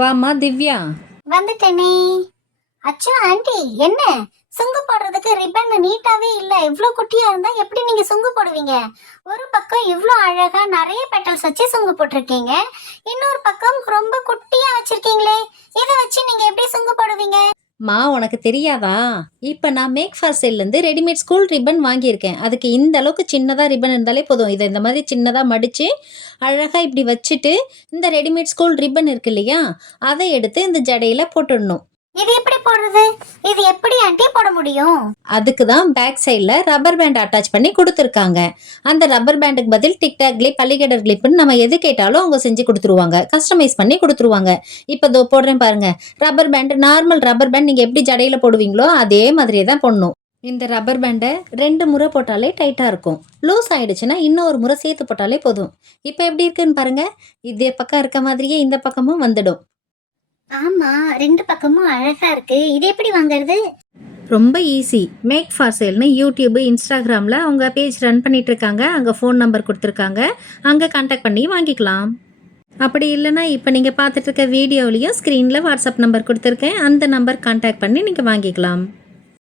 வாம்மா திவ்யா. வந்துட்டேனே. அச்சோ ஆண்டி, என்ன சுங்கு போடுறதுக்கு ரிப்பன் நீட்டாவே இல்ல. இவ்ளோ குட்டியா இருந்தா எப்படி நீங்க சுங்கு போடுவீங்க? ஒரு பக்கம் இவ்ளோ அழகா நிறைய பெட்டல்ஸ் வச்சு சுங்கு போட்டிருக்கீங்க, இன்னொரு பக்கம் ரொம்ப குட்டியா வச்சிருக்கீங்களே. இதை வச்சு நீங்க எப்படி சுங்கு போடுவீங்க? உனக்கு தெரியாதா? இப்போ நான் மேக் ஃபார் சேல்லேருந்து ரெடிமேட் ஸ்கூல் ரிப்பன் வாங்கியிருக்கேன். அதுக்கு இந்த அளவுக்கு சின்னதாக ரிப்பன் இருந்தாலே போதும். இதை இந்த மாதிரி சின்னதாக மடித்து அழகாக இப்படி வச்சுட்டு இந்த ரெடிமேட் ஸ்கூல் ரிப்பன் இருக்கு இல்லையா, அதை எடுத்து இந்த ஜடையில் போட்டுடணும். இது எப்படி போடுறது? இது எப்படி ஆண்டி போட முடியும்? அதுக்கு தான் பேக் சைடில் ரப்பர் பேண்ட் அட்டாச் பண்ணி கொடுத்துருக்காங்க. அந்த ரப்பர் பேண்டுக்கு பதில் டிக்டாக் கிளிப், அலிகேட்டர் கிளிப்னு நம்ம எது கேட்டாலும் அவங்க செஞ்சு கொடுத்துருவாங்க. கஸ்டமைஸ் பண்ணி கொடுத்துருவாங்க. இப்போ இதோ போடுறேன் பாருங்க. Rubber band, normal rubber band நீங்கள் எப்படி ஜடையில் போடுவீங்களோ அதே மாதிரியே தான் போடணும். இந்த ரப்பர் பேண்டை 2 முறை போட்டாலே டைட்டாக இருக்கும். லூஸ் ஆகிடுச்சுன்னா இன்னொரு முறை சேர்த்து போட்டாலே போதும். இப்போ எப்படி இருக்குன்னு பாருங்கள். இதே பக்கம் இருக்க மாதிரியே இந்த பக்கமும் வந்துடும். ஆமா, 2 பக்கமும் அழகா இருக்கு. இது எப்படி வாங்குறது? ரொம்ப ஈஸி. மேக் ஃபார் சேல்னு யூடியூப், இன்ஸ்டாகிராமில் அவங்க பேஜ் ரன் பண்ணிகிட்ருக்காங்க. அங்கே ஃபோன் நம்பர் கொடுத்துருக்காங்க. அங்கே கான்டாக்ட் பண்ணி வாங்கிக்கலாம். அப்படி இல்லைனா இப்போ நீங்கள் பார்த்துட்ருக்க வீடியோவிலையும் ஸ்க்ரீனில் வாட்ஸ்அப் நம்பர் கொடுத்துருக்கேன். அந்த நம்பர் கான்டாக்ட் பண்ணி நீங்கள் வாங்கிக்கலாம்.